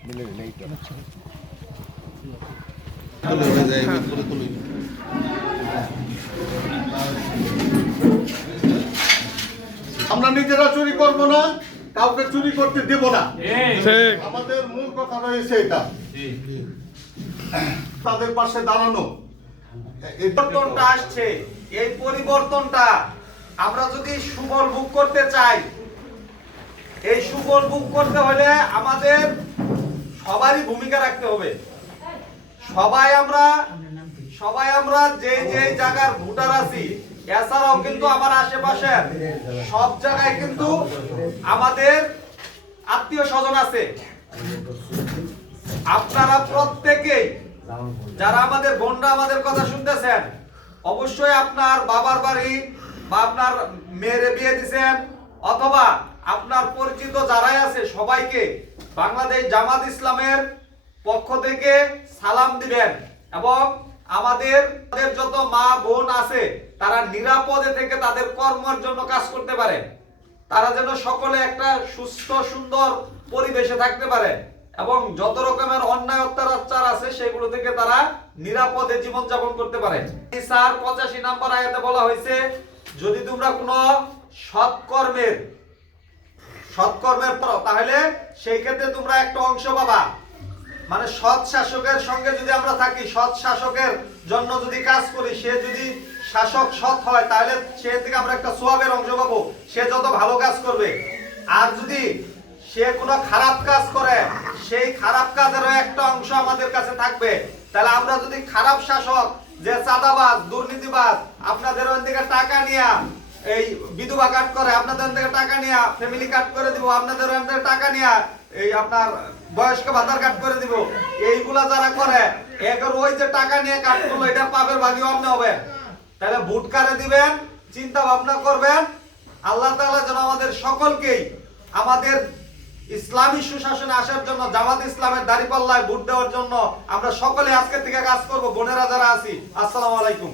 আমরা নিজেরা চুরি করব না, কাউকে চুরি করতে দেব না। আমাদের মূল কথা রয়েছে এটা, তাদের পাশে দাঁড়ানো। পরিবর্তনটা আসছে, এই পরিবর্তনটা আমরা যদি সুফল ভোগ করতে চাই, এই সুফল ভোগ করতে হলে আমাদের সবারই ভূমিকা রাখতে হবে। সবাই আমরা যে যে জায়গার ভোটার আছি, এছাড়াও কিন্তু আমার আশেপাশে সব জায়গায় কিন্তু আমাদের আত্মীয় স্বজন আছে। আপনারা প্রত্যেকেই যারা আমাদের বোনরা আমাদের কথা শুনতেছেন, অবশ্যই আপনার বাবার বাড়ি বা আপনার মেয়ের বিয়ে দিবেন, অথবা আপনার পরিচিত যারাই আছে সবাইকে বাংলাদেশ জামাত ইসলামের পক্ষ থেকে সালাম দিবেন। এবং আমাদের যত মা বোন আছে তারা নিরাপদে থেকে তাদের কর্মের জন্য কাজ করতে পারে, তারা যেন সকলে একটা সুস্থ সুন্দর পরিবেশে থাকতে পারে এবং যত রকমের অন্যায় অত্যাচার আছে সেগুলো থেকে তারা নিরাপদে জীবনযাপন করতে পারে। স্যার 85 নম্বর আয়াতে বলা হয়েছে, যদি তোমরা কোনো সৎকর্মের করো তাহলে সেই ক্ষেত্রে তোমরা একটা অংশ পাবা। মানে সৎ শাসকের সঙ্গে যদি আমরা থাকি, সৎ শাসকের জন্য যদি কাজ করি, সে যদি শাসক সৎ হয় তাহলে সে থেকে আমরা একটা সওয়াবের অংশ পাবো, সে যত ভালো কাজ করবে। আর যদি সে কোনো খারাপ কাজ করে, সেই খারাপ কাজেরও একটা অংশ আমাদের কাছে থাকবে। তাহলে আমরা যদি খারাপ শাসক, যে চাঁদাবাজ দুর্নীতিবাজ, আপনাদের ওখান থেকে টাকা নিয়ে এই বিধবা কাট করে, আপনাদের ওখান থেকে টাকা নিয়ে ফ্যামিলি কাট করে দিব, আপনাদের ওখান থেকে টাকা নিয়ে এই আপনার বয়স্ক ভাতার কাট করে দিব, এইগুলা যারা করে এর ওই যে টাকা নিয়ে কাট করলো এটা পাপের ভাগী অন্য হবে। তাহলে ভোট কারে দিবেন চিন্তা ভাবনা করবেন। আল্লাহ তাআলা যেন আমাদের সকলকেই আমাদের ইসলামী সুশাসনে আসার জন্য, জামাত ইসলামের দাঁড়িপাল্লায় ভোট দেওয়ার জন্য আমরা সকলে আজকে থেকে কাজ করব। বোনেরা যারা আছি, আসসালামু আলাইকুম।